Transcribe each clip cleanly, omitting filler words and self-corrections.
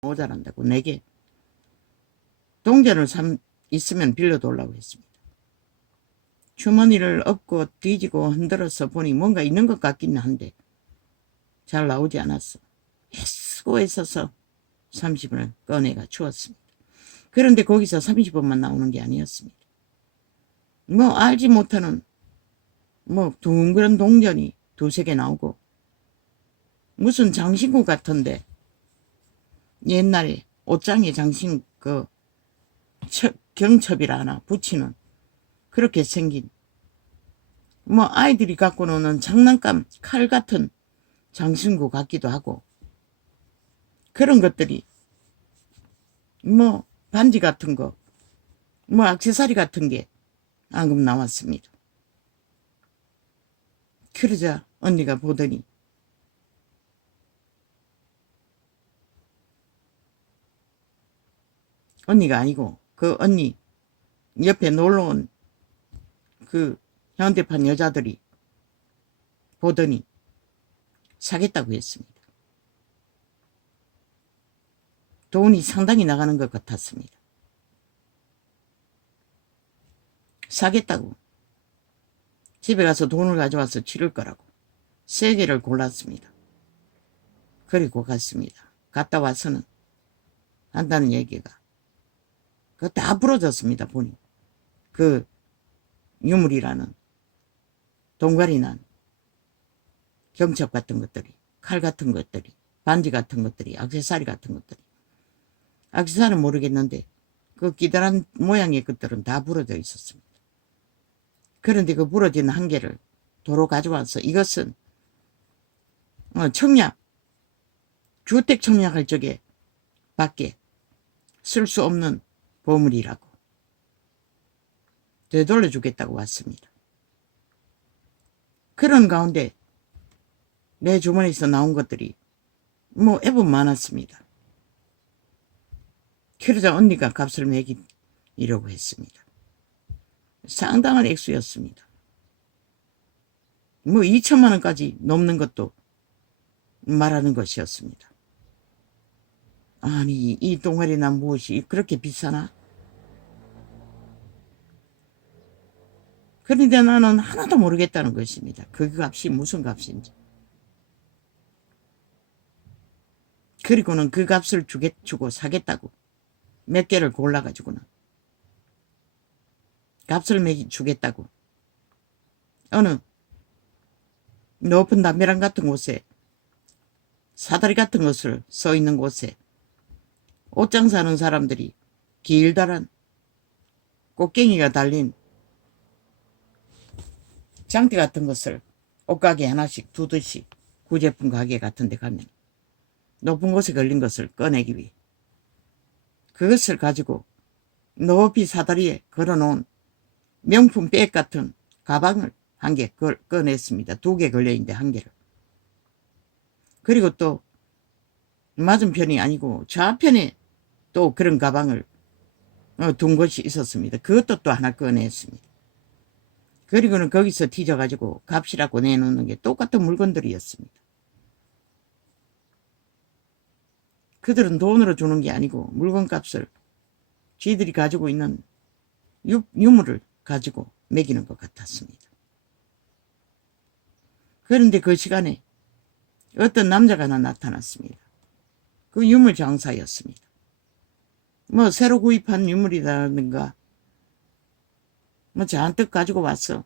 모자란다고 내게 동전을 있으면 빌려달라고 했습니다. 주머니를 엎고 뒤지고 흔들어서 보니 뭔가 있는 것 같기는 한데 잘 나오지 않았어. 애쓰고 애써서 30원을 꺼내가 주었습니다. 그런데 거기서 30원만 나오는 게 아니었습니다. 뭐 알지 못하는 뭐 둥그런 동전이 두세 개 나오고 무슨 장신구 같은데 옛날에 옷장에 장신 경첩이라 하나 붙이는 그렇게 생긴 뭐 아이들이 갖고 노는 장난감 칼 같은 장신구 같기도 하고 그런 것들이 뭐 반지 같은 거 뭐 액세서리 같은 게 앙금 나왔습니다. 그러자 언니가 보더니 언니가 아니고 그 언니 옆에 놀러온 그 현대판 여자들이 보더니 사겠다고 했습니다. 돈이 상당히 나가는 것 같았습니다. 사겠다고 집에 가서 돈을 가져와서 치를 거라고 3개를 골랐습니다. 그리고 갔습니다. 갔다 와서는 한다는 얘기가 그거 다 부러졌습니다. 보니 그 유물이라는 동갈이 난 경첩 같은 것들이 칼 같은 것들이 반지 같은 것들이 액세서리 같은 것들이 액세서리는 모르겠는데 그 기다란 모양의 것들은 다 부러져 있었습니다. 그런데 그 부러진 한 개를 도로 가져와서 이것은 청약 주택 청약할 적에 밖에 쓸 수 없는 보물이라고 되돌려 주겠다고 왔습니다. 그런 가운데 내 주머니에서 나온 것들이 뭐 애분 많았습니다. 그러자 언니가 값을 매기려고 했습니다. 상당한 액수였습니다. 뭐 2천만 원까지 넘는 것도 말하는 것이었습니다. 아니 이 동아리나 무엇이 그렇게 비싸나? 그런데 나는 하나도 모르겠다는 것입니다. 그 값이 무슨 값인지. 그리고는 그 값을 주고 사겠다고 몇 개를 골라가지고는 값을 주겠다고 어느 높은 담벼락 같은 곳에 사다리 같은 것을 써 있는 곳에 옷장 사는 사람들이 길다란 꽃갱이가 달린 장대 같은 것을 옷가게 하나씩 두듯이 구제품 가게 같은 데 가면 높은 곳에 걸린 것을 꺼내기 위해 그것을 가지고 높이 사다리에 걸어놓은 명품 백 같은 가방을 한 개 꺼냈습니다. 2개 걸려있는데 한 개를. 그리고 또 맞은편이 아니고 좌편에 또 그런 가방을 둔 것이 있었습니다. 그것도 또 하나 꺼냈습니다. 그리고는 거기서 뒤져가지고 값이라고 내놓는 게 똑같은 물건들이었습니다. 그들은 돈으로 주는 게 아니고 물건값을 쥐들이 가지고 있는 유물을 가지고 매기는 것 같았습니다. 그런데 그 시간에 어떤 남자가 하나 나타났습니다. 그 유물 장사였습니다. 뭐 새로 구입한 유물이라든가 뭐 잔뜩 가지고 왔어.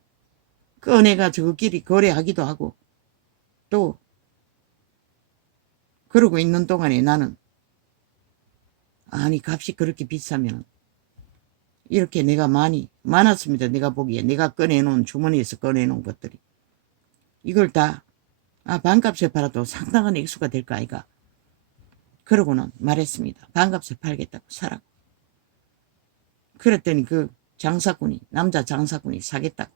꺼내가 저끼리 거래하기도 하고 또 그러고 있는 동안에 나는 아니 값이 그렇게 비싸면 이렇게 내가 많았습니다. 내가 보기에 내가 꺼내놓은 주머니에서 꺼내놓은 것들이 이걸 다 반값에 팔아도 상당한 액수가 될까 아이가. 그러고는 말했습니다. 반값에 팔겠다고 사라고. 그랬더니 그 장사꾼이 남자 장사꾼이 사겠다고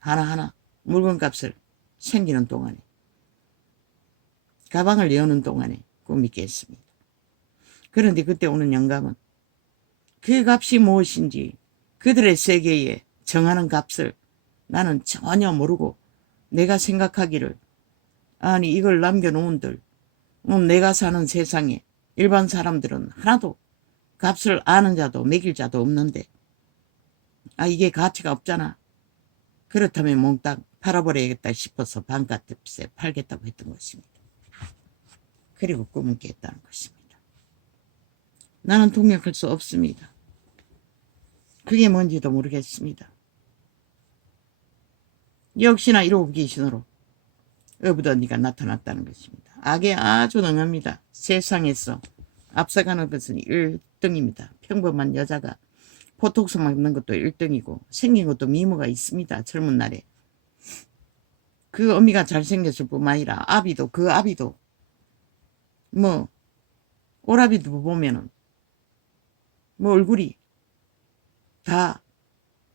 하나하나 물건값을 챙기는 동안에 가방을 여는 동안에 꿈이 깼습니다. 그런데 그때 오는 영감은 그 값이 무엇인지 그들의 세계에 정하는 값을 나는 전혀 모르고 내가 생각하기를 아니 이걸 남겨놓은들 내가 사는 세상에 일반 사람들은 하나도 값을 아는 자도 매길 자도 없는데 이게 가치가 없잖아. 그렇다면 몽땅 팔아버려야겠다 싶어서 반값에 팔겠다고 했던 것입니다. 그리고 꿈을 깼다는 것입니다. 나는 동력할 수 없습니다. 그게 뭔지도 모르겠습니다. 역시나 이로운 귀신으로 어부드 언니가 나타났다는 것입니다. 악에 아주 능합니다. 세상에서 앞서가는 것은 1등입니다. 평범한 여자가 보톡스 맞는 것도 1등이고 생긴 것도 미모가 있습니다. 젊은 날에. 그 어미가 잘생겼을 뿐만 아니라 그 아비도 뭐 오라비도 보면은 뭐 얼굴이 다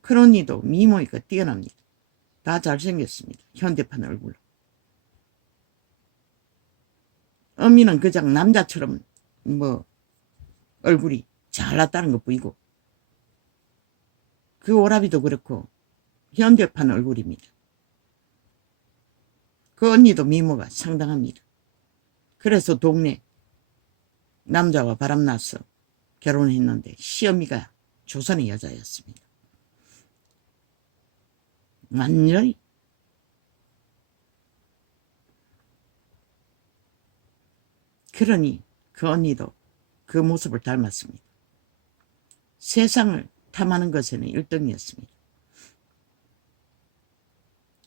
큰 언니도 미모가 뛰어납니다. 다 잘생겼습니다. 현대판 얼굴로. 어미는 그냥 남자처럼 뭐 얼굴이 잘났다는 거 보이고 그 오라비도 그렇고 현대판 얼굴입니다. 그 언니도 미모가 상당합니다. 그래서 동네 남자와 바람나서 결혼했는데 시어미가 조선의 여자였습니다. 완전히 그러니 그 언니도 그 모습을 닮았습니다. 세상을 탐하는 것에는 1등이었습니다.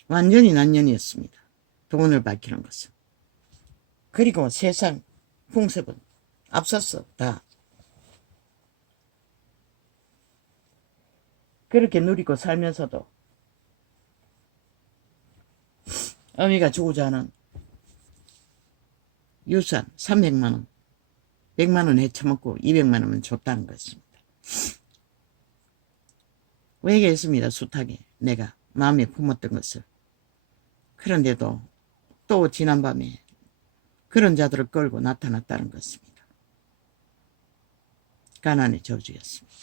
완전히 난년이었습니다. 돈을 밝히는 것은. 그리고 세상 풍습은 앞섰어 다. 그렇게 누리고 살면서도 어미가 주고자 하는 유산 300만원 100만원 해쳐먹고 200만원은 줬다는 것입니다. 회개했습니다. 숱하게 내가 마음에 품었던 것을. 그런데도 또 지난밤에 그런 자들을 끌고 나타났다는 것입니다. 가난의 저주였습니다.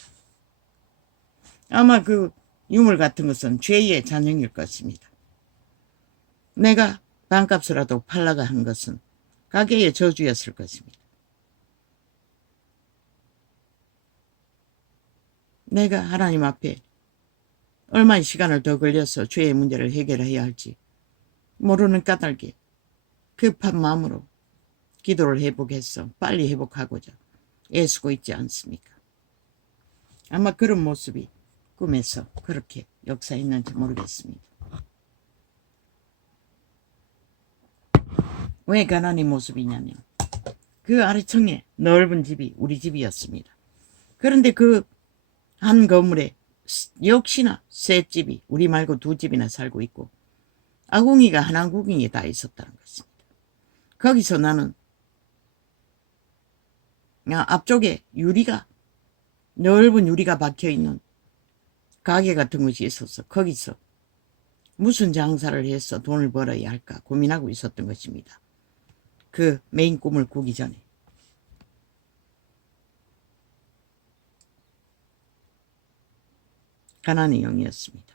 아마 그 유물 같은 것은 죄의 잔영일 것입니다. 내가 반값이라도 팔라가 한 것은 가게의 저주였을 것입니다. 내가 하나님 앞에 얼마의 시간을 더 걸려서 죄의 문제를 해결해야 할지 모르는 까닭에 급한 마음으로 기도를 회복해서 빨리 회복하고자 애쓰고 있지 않습니까? 아마 그런 모습이 꿈에서 그렇게 역사했는지 모르겠습니다. 왜 가난의 모습이냐면 그 아래층에 넓은 집이 우리 집이었습니다. 그런데 그 한 건물에 역시나 세 집이 우리 말고 두 집이나 살고 있고 아궁이가 한 아궁이에 다 있었다는 것입니다. 거기서 나는 앞쪽에 넓은 유리가 박혀있는 가게 같은 것이 있어서 거기서 무슨 장사를 해서 돈을 벌어야 할까 고민하고 있었던 것입니다. 그 메인 꿈을 꾸기 전에. 가난의 영이었습니다.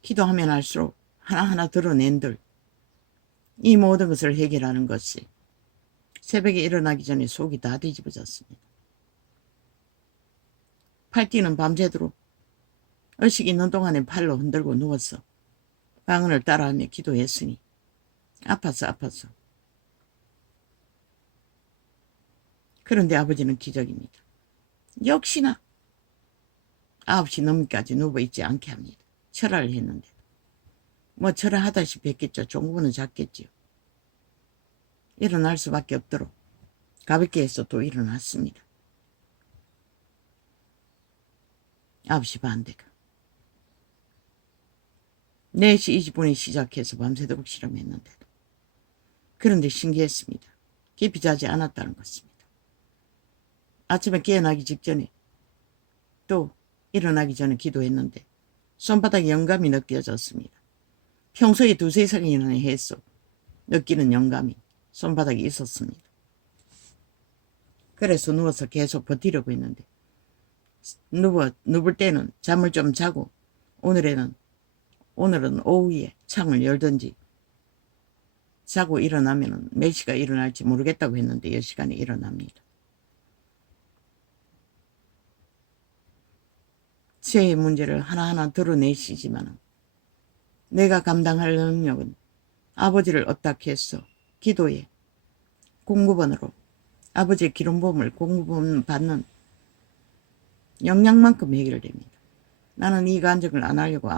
기도하면 할수록 하나하나 드러낸들 이 모든 것을 해결하는 것이 새벽에 일어나기 전에 속이 다 뒤집어졌습니다. 팔띠는 밤새도록 의식 있는 동안에 팔로 흔들고 누워서 방언을 따라하며 기도했으니 아팠어. 그런데 아버지는 기적입니다. 역시나 9시 넘기까지 누워있지 않게 합니다. 철화를 했는데 뭐 철화하다시피 했겠죠. 종부는 잤겠지요. 일어날 수밖에 없도록 가볍게 해서 또 일어났습니다. 9시 반대가 4시 20분에 시작해서 밤새도록 실험했는데도 그런데 신기했습니다. 깊이 자지 않았다는 것입니다. 아침에 깨어나기 직전에 또 일어나기 전에 기도했는데 손바닥에 영감이 느껴졌습니다. 평소에 두세 시간이나 해서 느끼는 영감이 손바닥에 있었습니다. 그래서 누워서 계속 버티려고 했는데 누울 때는 잠을 좀 자고 오늘은 오후에 창을 열든지 자고 일어나면 몇 시가 일어날지 모르겠다고 했는데 10시간에 일어납니다. 제 문제를 하나하나 드러내시지만 내가 감당할 능력은 아버지를 어떻게 기도에 공무원으로 아버지의 기름부음을 공무원 받는 역량만큼 해결됩니다. 나는 이 간증을 안 하려고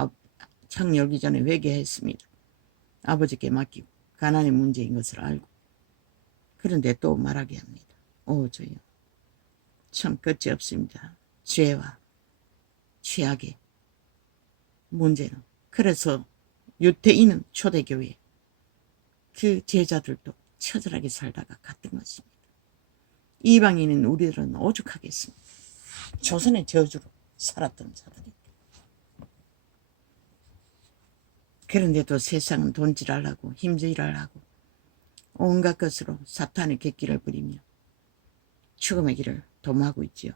창 열기 전에 회개했습니다. 아버지께 맡기고 가난의 문제인 것을 알고. 그런데 또 말하게 합니다. 오 주여, 참 끝이 없습니다. 죄와 최악의 문제는. 그래서 유태인은 초대교회 그 제자들도 처절하게 살다가 갔던 것입니다. 이방인인 우리들은 오죽하겠습니까? 조선의 저주로 살았던 자들이. 그런데도 세상은 돈질하려고 힘질하려고 온갖 것으로 사탄의 객기를 부리며 죽음의 길을 도모하고 있지요.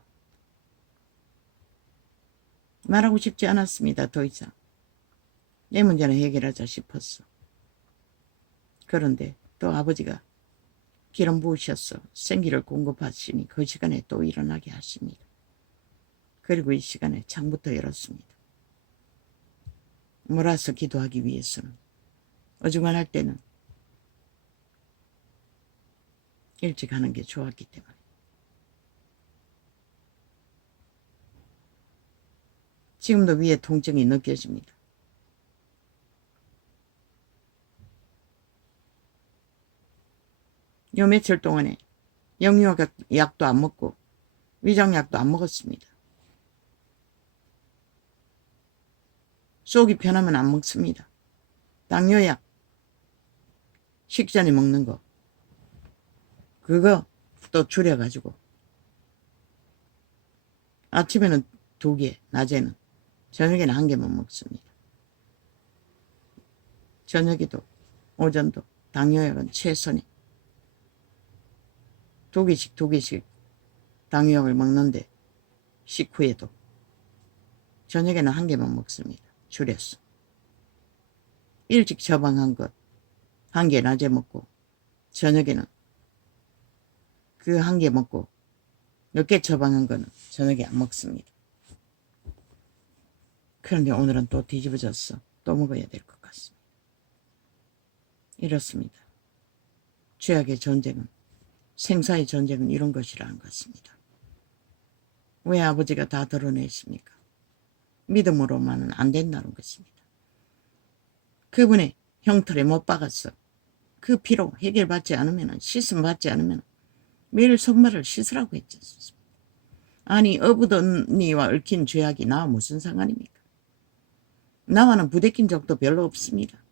말하고 싶지 않았습니다. 더 이상 내 문제는 해결하자 싶었어. 그런데 또 아버지가 기름 부으셔서 생기를 공급하시니 그 시간에 또 일어나게 하십니다. 그리고 이 시간에 창부터 열었습니다. 몰아서 기도하기 위해서는 어중간할 때는 일찍 하는 게 좋았기 때문에. 지금도 위에 통증이 느껴집니다. 요 며칠 동안에 영유아약도 안 먹고 위장약도 안 먹었습니다. 속이 편하면 안 먹습니다. 당뇨약 식전에 먹는 거 그거 또 줄여가지고 아침에는 2개, 낮에는, 저녁에는 1개만 먹습니다. 저녁에도 오전도 당뇨약은 최선에 2개씩 당뇨약을 먹는데 식후에도 저녁에는 1개만 먹습니다. 줄였어. 일찍 처방한 것 1개 낮에 먹고 저녁에는 그 1개 먹고 늦게 처방한 거는 저녁에 안 먹습니다. 그런데 오늘은 또 뒤집어졌어. 또 먹어야 될 것 같습니다. 이렇습니다. 죄악의 전쟁은, 생사의 전쟁은 이런 것이라는 것입니다. 왜 아버지가 다 드러내십니까? 믿음으로만은 안 된다는 것입니다. 그분의 형틀에 못 박았어. 그 피로 해결받지 않으면, 씻음 받지 않으면 매일 손발을 씻으라고 했지. 아니 어부덧니와 얽힌 죄악이 나와 무슨 상관입니까? 나와는 부대낀 적도 별로 없습니다.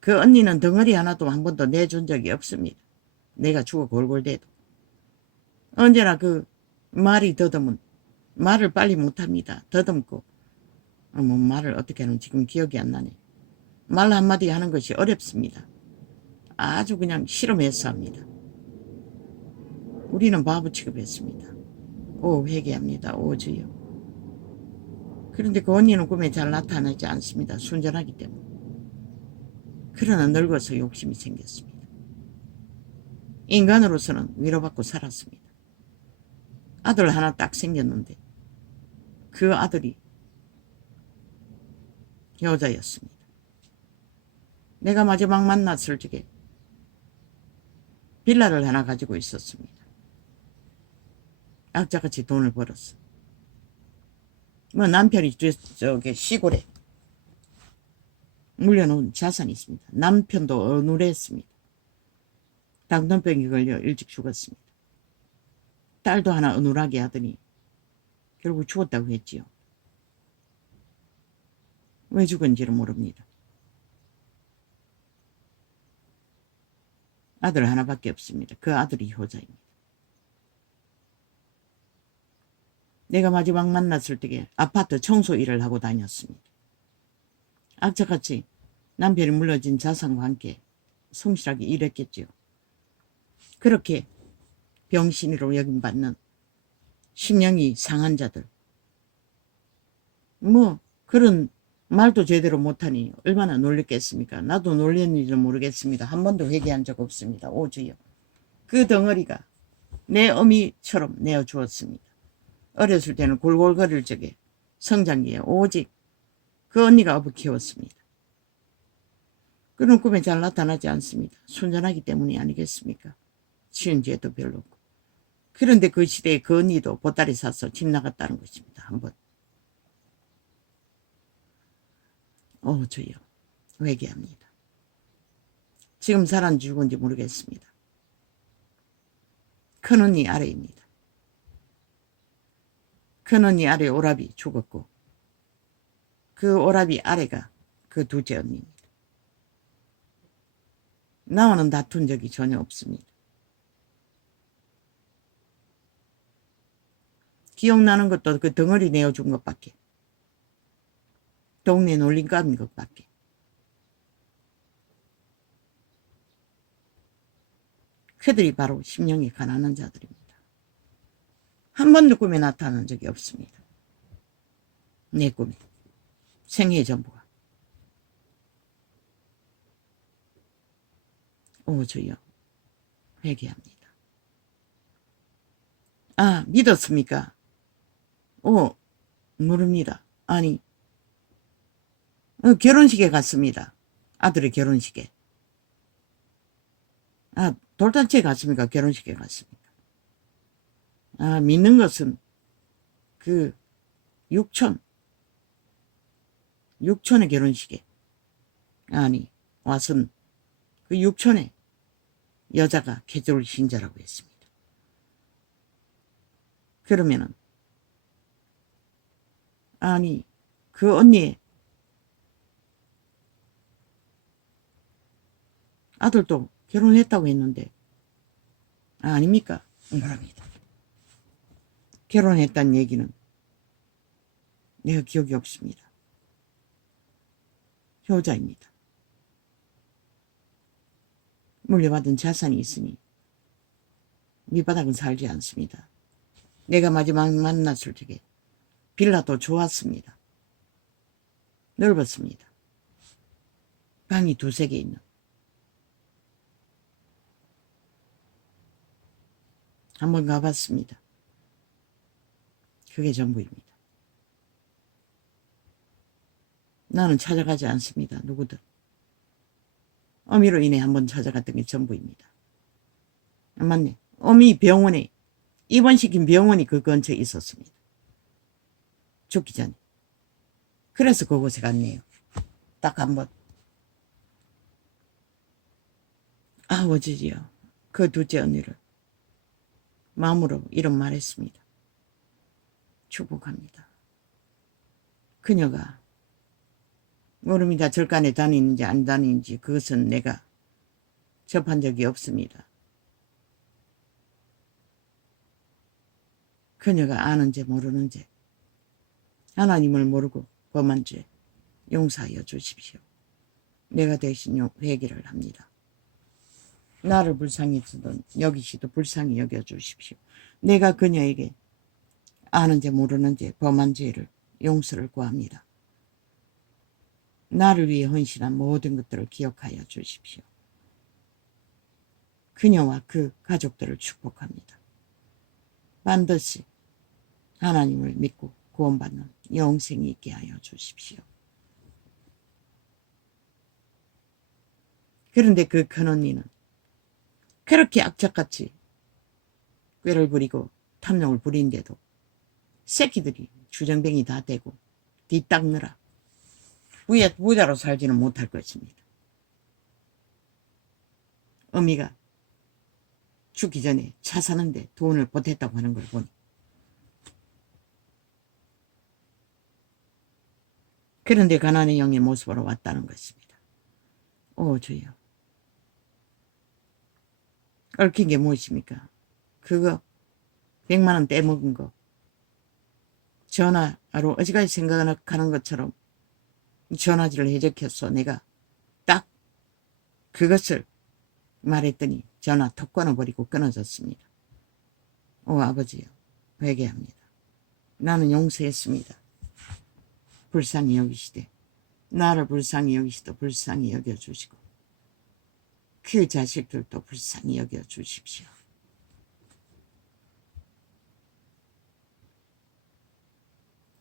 그 언니는 덩어리 하나도 한 번도 내준 적이 없습니다. 내가 죽어 골골대도. 언제나 그 말이 더듬은 말을 빨리 못합니다. 더듬고 뭐 말을 어떻게 하는 지금 기억이 안 나네. 말 한마디 하는 것이 어렵습니다. 아주 그냥 실험해서 합니다. 우리는 바보 취급했습니다. 오 회개합니다. 오 주여. 그런데 그 언니는 꿈에 잘 나타나지 않습니다. 순전하기 때문에. 그러나 늙어서 욕심이 생겼습니다. 인간으로서는 위로받고 살았습니다. 아들 하나 딱 생겼는데 그 아들이 여자였습니다. 내가 마지막 만났을 적에 빌라를 하나 가지고 있었습니다. 악자같이 돈을 벌었어. 뭐 남편이 저기 시골에 물려놓은 자산이 있습니다. 남편도 어눌했습니다. 당뇨병이 걸려 일찍 죽었습니다. 딸도 하나 어눌하게 하더니 결국 죽었다고 했지요. 왜 죽은지를 모릅니다. 아들 하나밖에 없습니다. 그 아들이 효자입니다. 내가 마지막 만났을 때에 아파트 청소 일을 하고 다녔습니다. 악착같이 남편이 물려진 자산과 함께 성실하게 일했겠지요. 그렇게 병신으로 여김받는 심령이 상한 자들, 뭐 그런 말도 제대로 못하니 얼마나 놀랬겠습니까? 나도 놀랬는지는 모르겠습니다. 한 번도 회개한 적 없습니다. 오 주여. 그 덩어리가 내 어미처럼 내어주었습니다. 어렸을 때는 골골거릴 적에 성장기에 오직 그 언니가 업어 키웠습니다. 그런 꿈에 잘 나타나지 않습니다. 순전하기 때문이 아니겠습니까? 지은 죄도 별로 없고. 그런데 그 시대에 그 언니도 보따리 사서 집 나갔다는 것입니다. 한번. 주여. 회개합니다. 지금 살았는지 죽은지 모르겠습니다. 큰언니 아래입니다. 큰언니 아래 오라비 죽었고 그 오라비 아래가 그 둘째 언니입니다. 나와는 다툰 적이 전혀 없습니다. 기억나는 것도 그 덩어리 내어준 것밖에, 동네 놀림감인 것밖에. 그들이 바로 심령이 가난한 자들입니다. 한 번도 꿈에 나타난 적이 없습니다. 내 꿈에. 생애 전부가. 오 주여. 회개합니다. 아, 믿었습니까? 모릅니다. 아니, 결혼식에 갔습니다. 아들의 결혼식에. 아, 돌잔치에 갔습니까? 결혼식에 갔습니까? 아, 믿는 것은 그 육촌의 결혼식에. 아니, 와선 그 육촌의 여자가 개조를 신자라고 했습니다. 그러면은, 아니, 그 언니의 아들도 결혼했다고 했는데, 아닙니까? 뭐랍니다. 결혼했다는 얘기는 내가 기억이 없습니다. 효자입니다. 물려받은 자산이 있으니 밑바닥은 살지 않습니다. 내가 마지막 만났을 적에 빌라도 좋았습니다. 넓었습니다. 방이 2-3개 있는. 한번 가봤습니다. 그게 전부입니다. 나는 찾아가지 않습니다. 누구든. 어미로 인해 한번 찾아갔던 게 전부입니다. 맞네. 어미 병원에 입원시킨 병원이 그 근처에 있었습니다. 죽기 전에. 그래서 그곳에 갔네요. 딱 한 번. 어지지요. 그 둘째 언니를 마음으로 이런 말했습니다. 축복합니다. 그녀가 모릅니다. 절간에 다니는지 안 다니는지 그것은 내가 접한 적이 없습니다. 그녀가 아는지 모르는지 하나님을 모르고 범한 죄 용서하여 주십시오. 내가 대신 회개를 합니다. 나를 불쌍히 여기시도 불쌍히 여겨주십시오. 내가 그녀에게 아는지 모르는지 범한 죄를 용서를 구합니다. 나를 위해 헌신한 모든 것들을 기억하여 주십시오. 그녀와 그 가족들을 축복합니다. 반드시 하나님을 믿고 구원받는 영생이 있게 하여 주십시오. 그런데 그 큰언니는 그렇게 악착같이 꾀를 부리고 탐욕을 부린데도 새끼들이 주정뱅이 다 되고 뒤닦느라 부자로 살지는 못할 것입니다. 어미가 죽기 전에 차 사는데 돈을 보탰다고 하는 걸 보니 그런데 가난의 영의 모습으로 왔다는 것입니다. 오 주여. 얽힌 게 무엇입니까? 그거 100만 원 떼먹은 거 전화로 어지간히 생각하는 것처럼 전화지를 해적했어. 내가 딱 그것을 말했더니 전화 턱 끊어버리고 끊어졌습니다. 오 아버지요. 회개합니다. 나는 용서했습니다. 불쌍히 여기시되 나를 불쌍히 여기시도 불쌍히 여겨주시고 그 자식들도 불쌍히 여겨주십시오.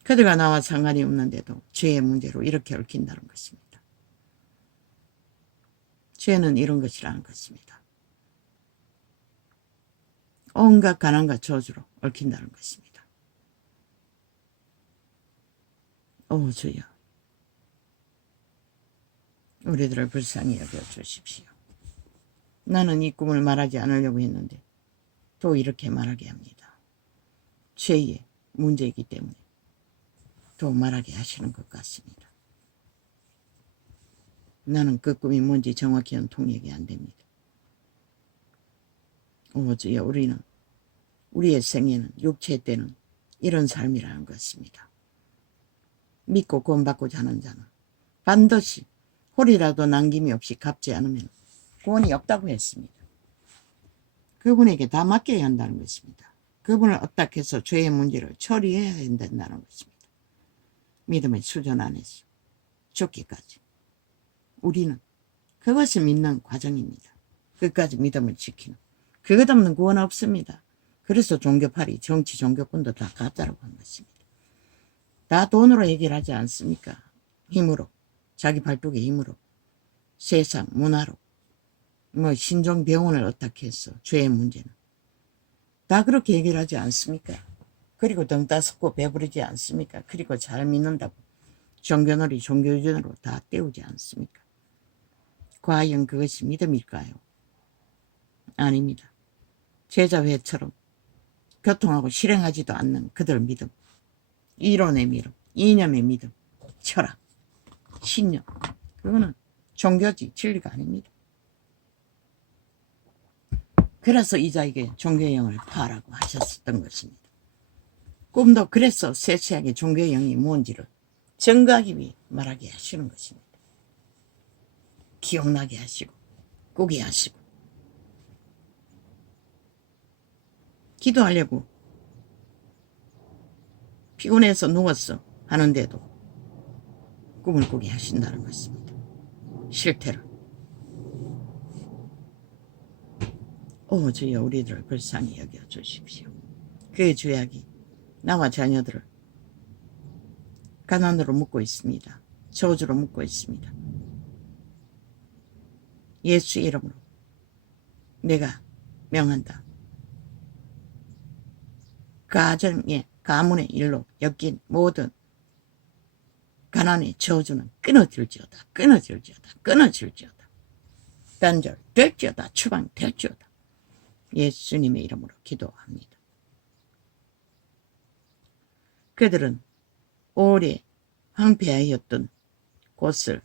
그들과 나와 상관이 없는데도 죄의 문제로 이렇게 얽힌다는 것입니다. 죄는 이런 것이라는 것입니다. 온갖 가난과 저주로 얽힌다는 것입니다. 오 주여, 우리들을 불쌍히 여겨주십시오. 나는 이 꿈을 말하지 않으려고 했는데 또 이렇게 말하게 합니다. 죄의 문제이기 때문에 또 말하게 하시는 것 같습니다. 나는 그 꿈이 뭔지 정확히는 통역이 안 됩니다. 오 주여, 우리는 우리의 생애는 육체 때는 이런 삶이라는 것입니다. 믿고 구원받고 자는 자는 반드시 홀이라도 남김이 없이 갚지 않으면 구원이 없다고 했습니다. 그분에게 다 맡겨야 한다는 것입니다. 그분을 어떻게 해서 죄의 문제를 처리해야 된다는 것입니다. 믿음의 수준 안에서 죽기까지 우리는 그것을 믿는 과정입니다. 끝까지 믿음을 지키는, 그것 없는 구원 없습니다. 그래서 종교팔이, 정치, 종교꾼도 다 가짜라고 한 것입니다. 다 돈으로 해결하지 않습니까? 힘으로, 자기 발톱의 힘으로, 세상 문화로, 신종병원을 어떻게 했어? 죄의 문제는 다 그렇게 해결하지 않습니까? 그리고 등 따숩고 배부르지 않습니까? 그리고 잘 믿는다고 종교놀이, 종교유전으로 다 때우지 않습니까? 과연 그것이 믿음일까요? 아닙니다. 제자회처럼 교통하고 실행하지도 않는 그들 믿음, 이론의 믿음, 이념의 믿음, 철학, 신념, 그거는 종교지 진리가 아닙니다. 그래서 이자에게 종교의 영을 파라고 하셨었던 것입니다. 꿈도 그래서 세세하게 종교의 영이 뭔지를 증거하기 위해 말하게 하시는 것입니다. 기억나게 하시고 꾸게 하시고 기도하려고 피곤해서 누웠어 하는데도 꿈을 꾸게 하신다는 것입니다. 실태를. 오 주여, 우리들을 불쌍히 여겨주십시오. 그 죄악이 나와 자녀들을 가난으로 묶고 있습니다. 저주로 묶고 있습니다. 예수 이름으로 내가 명한다. 가정의 가문의 일로 엮인 모든 가난의 저주는 끊어질지어다. 끊어질지어다. 끊어질지어다. 단절 될지어다. 추방될지어다. 예수님의 이름으로 기도합니다. 그들은 오래 황폐하였던 곳을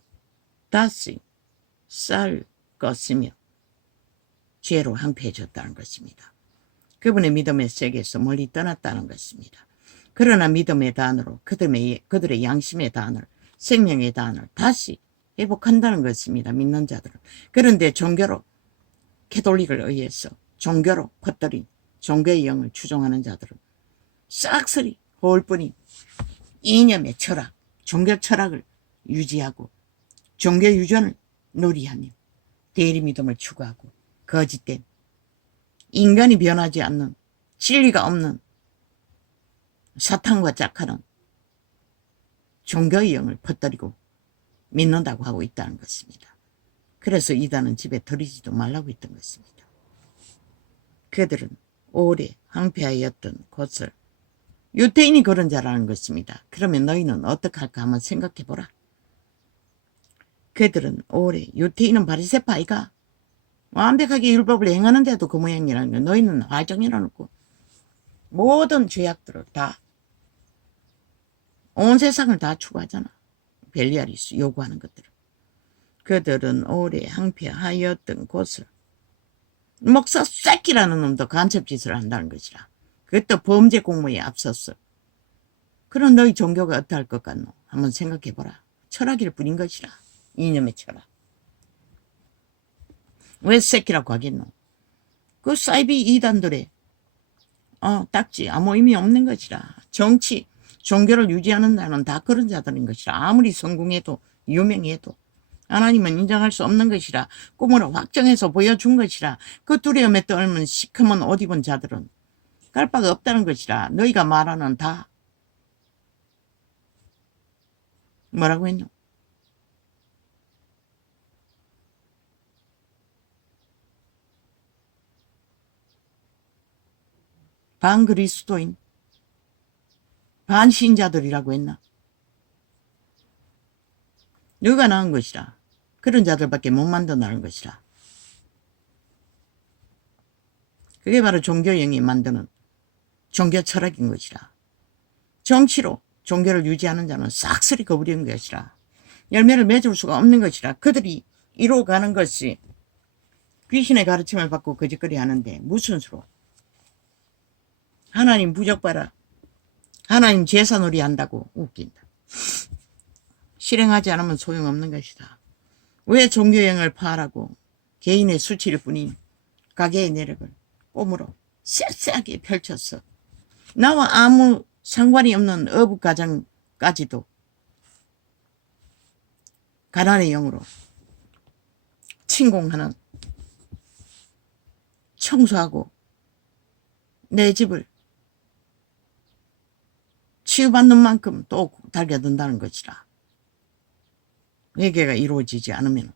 다시 쌀 것이며 죄로 황폐해졌다는 것입니다. 그분의 믿음의 세계에서 멀리 떠났다는 것입니다. 그러나 믿음의 단어로 그들의 양심의 단어를, 생명의 단어를 다시 회복한다는 것입니다. 믿는 자들은. 그런데 종교로, 캐톨릭을 의해서 종교로 퍼뜨린 종교의 영을 추종하는 자들은 싹쓸이 허울뿐인 이념의 철학, 종교 철학을 유지하고 종교 유전을 놀이하며 대리 믿음을 추구하고 거짓된, 인간이 변하지 않는, 진리가 없는 사탄과 짝하는 종교의 영을 퍼뜨리고 믿는다고 하고 있다는 것입니다. 그래서 이단은 집에 들이지도 말라고 했던 것입니다. 그들은 오래 황폐하였던 곳을, 유태인이 그런 자라는 것입니다. 그러면 너희는 어떻게 할까 한번 생각해보라. 그들은 오래, 유태인은 바리새파이가 완벽하게 율법을 행하는데도 그 모양이라는 거, 너희는 화정이라놓고 모든 죄악들을 다, 온 세상을 다 추구하잖아. 벨리알이 요구하는 것들을. 그들은 오래 황폐하였던 곳을, 목사 새끼라는 놈도 간첩짓을 한다는 것이라. 그것도 범죄 공모에 앞섰어. 그런 너희 종교가 어떠할 것 같노? 한번 생각해보라. 철학일 뿐인 것이라. 이념의 철학. 왜 새끼라고 하겠노? 그 사이비 이단들의 딱지 아무 의미 없는 것이라. 정치, 종교를 유지하는 자는 다 그런 자들인 것이라. 아무리 성공해도 유명해도 하나님은 인정할 수 없는 것이라 꿈으로 확정해서 보여준 것이라 그 두려움에 떨면 시커먼 옷 입은 자들은 갈 바가 없다는 것이라 너희가 말하는 다 뭐라고 했노? 반그리스도인 반신자들이라고 했나? 너가 낳은 것이라. 그런 자들밖에 못 만들어나는 것이라. 그게 바로 종교형이 만드는 종교 철학인 것이라. 정치로 종교를 유지하는 자는 싹쓸이 거부리는 것이라. 열매를 맺을 수가 없는 것이라. 그들이 이루어가는 것이 귀신의 가르침을 받고 거짓거리 하는데 무슨 수로? 하나님 부적봐라. 하나님 제사놀이 한다고 웃긴다. 실행하지 않으면 소용없는 것이다. 왜 종교형을 파하라고 개인의 수치일 뿐인 가계의 내력을 꼼으로 쎄쎄하게 펼쳤어. 나와 아무 상관이 없는 어부 가정까지도 가난의 영으로 침공하는, 청소하고 내 집을 치유받는 만큼 또 달겨든다는 것이라. 회개가 이루어지지 않으면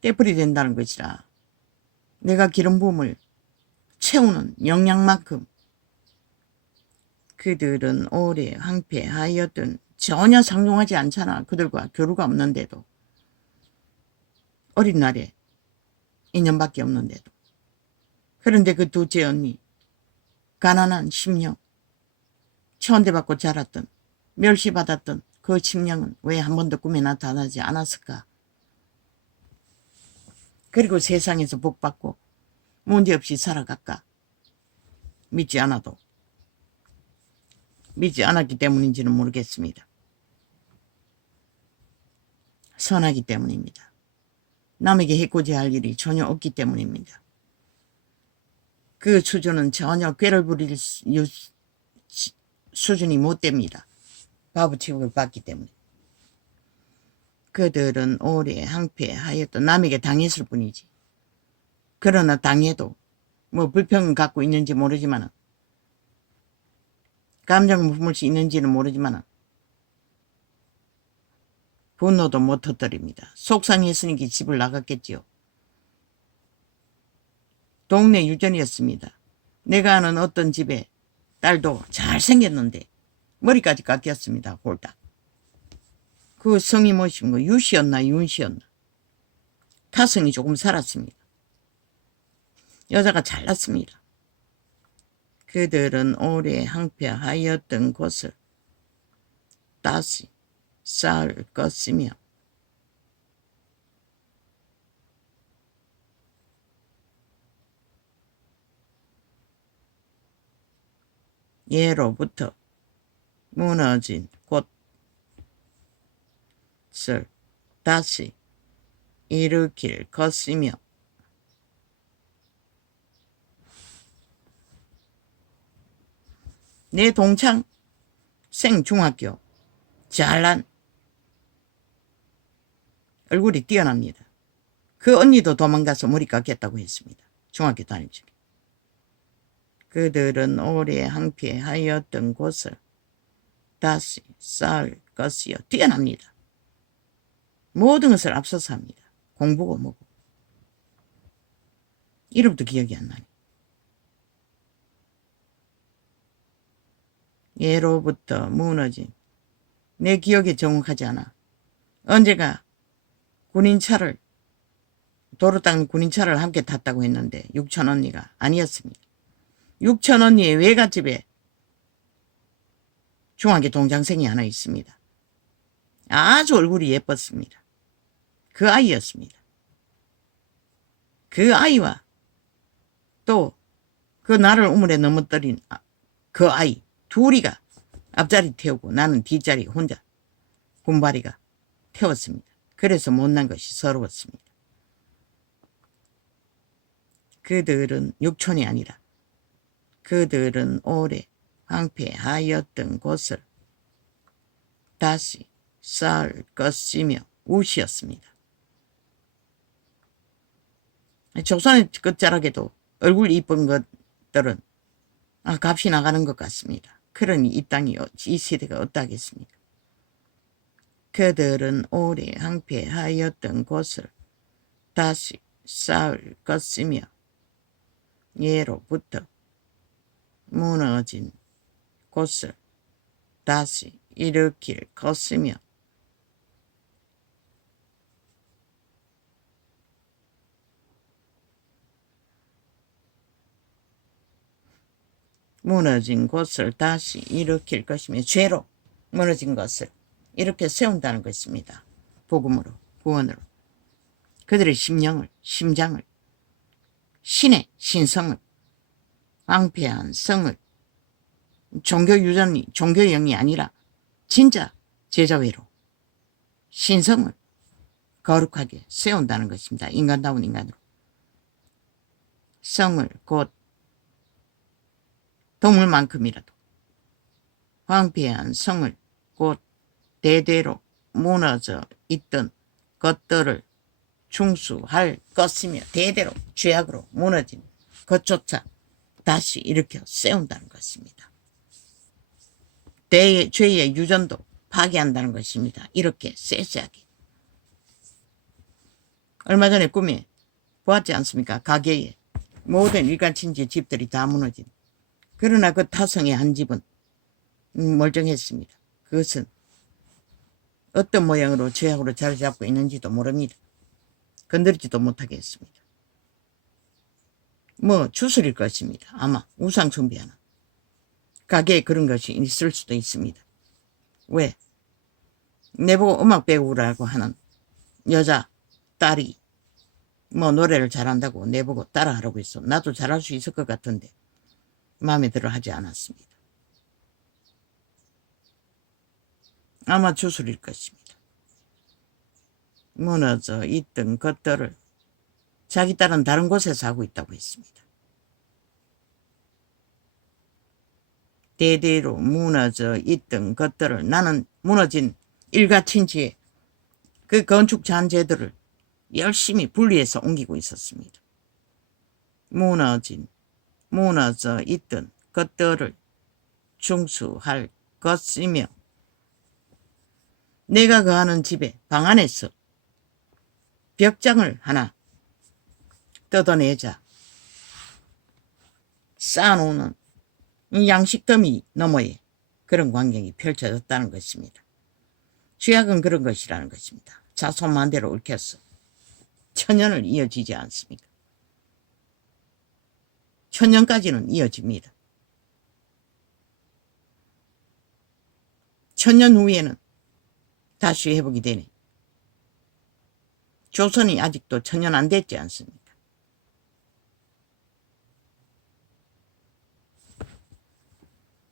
떼뿌리 된다는 것이라. 내가 기름 부음을 채우는 영양만큼 그들은 오래 황폐하였던 전혀 상종하지 않잖아. 그들과 교류가 없는데도 어린 날에 인연밖에 없는데도. 그런데 그 둘째 언니 가난한 심령, 천대받고 자랐던 멸시받았던 그 심령은 왜 한 번도 꿈에 나타나지 않았을까? 그리고 세상에서 복받고 문제없이 살아갈까? 믿지 않아도, 믿지 않았기 때문인지는 모르겠습니다. 선하기 때문입니다. 남에게 해코지할 일이 전혀 없기 때문입니다. 그 수준은 전혀 꾀를 부릴 수준이 못 됩니다. 바보 취급을 받기 때문에. 그들은 오래 항폐하였던, 남에게 당했을 뿐이지. 그러나 당해도 뭐 불평은 갖고 있는지 모르지만, 감정을 품을 수 있는지는 모르지만 분노도 못 터뜨립니다. 속상했으니까 집을 나갔겠지요. 동네 유전이었습니다. 내가 아는 어떤 집에 딸도 잘생겼는데 머리까지 깎였습니다. 홀딱. 그 성이 뭐신가? 유씨였나 윤씨였나? 타성이 조금 살았습니다. 여자가 잘났습니다. 그들은 오래 항폐하였던 곳을 다시 쌓을 것이며 예로부터 무너진 곳을 다시 일으킬 것이며 내 동창 생중학교 잘난 얼굴이 뛰어납니다. 그 언니도 도망가서 머리 깎겠다고 했습니다. 중학교 다닐 적에. 그들은 오래 항폐하였던 곳을 다시 쌓을 것이요. 뛰어납니다. 모든 것을 앞서서 합니다. 공부고 뭐고. 이름도 기억이 안 나네. 예로부터 무너진, 내 기억에 정확하지 않아. 언제가 군인차를, 도로 닦는 군인차를 함께 탔다고 했는데 육천 언니가 아니었습니다. 육천 언니의 외갓집에 중학교 동장생이 하나 있습니다. 아주 얼굴이 예뻤습니다. 그 아이였습니다. 그 아이와 또 그 나를 우물에 넘어뜨린 그 아이 둘이가 앞자리 태우고 나는 뒷자리 혼자 군바리가 태웠습니다. 그래서 못난 것이 서러웠습니다. 그들은 육촌이 아니라 그들은 오래 황폐하였던 곳을 다시 쌓을 것이며 우시었습니다. 조선의 끝자락에도 얼굴 이쁜 것들은 값이 나가는 것 같습니다. 그러니 이 땅이 이 세대가 어떠하겠습니까? 그들은 오래 황폐하였던 곳을 다시 쌓을 것이며 예로부터 무너진 곳을 다시 일으킬 것이며 무너진 곳을 다시 일으킬 것이며 죄로 무너진 것을 이렇게 세운다는 것입니다. 복음으로, 구원으로. 그들의 심령을, 심장을, 신의 신성을, 황폐한 성을, 종교유전이, 종교영이 아니라 진짜 제자회로 신성을 거룩하게 세운다는 것입니다. 인간다운 인간으로. 성을 곧 동물만큼이라도 황폐한 성을 곧 대대로 무너져 있던 것들을 충수할 것이며 대대로 죄악으로 무너진 것조차 다시 일으켜 세운다는 것입니다. 죄의 유전도 파괴한다는 것입니다. 이렇게 세세하게. 얼마 전에 꿈에 보았지 않습니까? 가게에 모든 일간친지 집들이 다 무너진. 그러나 그 타성의 한 집은 멀쩡했습니다. 그것은 어떤 모양으로 죄악으로 자리 잡고 있는지도 모릅니다. 건드리지도 못하게 했습니다. 주술일 것입니다. 아마 우상 숭배하는. 가게에 그런 것이 있을 수도 있습니다. 왜? 내보고 음악 배우라고 하는 여자 딸이 노래를 잘한다고 내보고 따라하라고 했어. 나도 잘할 수 있을 것 같은데 마음에 들어 하지 않았습니다. 아마 주술일 것입니다. 무너져 있던 것들을 자기 딸은 다른 곳에서 하고 있다고 했습니다. 대대로 무너져 있던 것들을 나는 무너진 일가친지의 그 건축 잔재들을 열심히 분리해서 옮기고 있었습니다. 무너져 있던 것들을 충수할 것이며 내가 거하는 집에 방 안에서 벽장을 하나 뜯어내자 쌓아놓는 양식더미 너머에 그런 광경이 펼쳐졌다는 것입니다. 죄악은 그런 것이라는 것입니다. 자손만대로 얽혀서 천년을 이어지지 않습니까? 천년까지는 이어집니다. 천년 후에는 다시 회복이 되네. 조선이 아직도 천년 안 됐지 않습니까?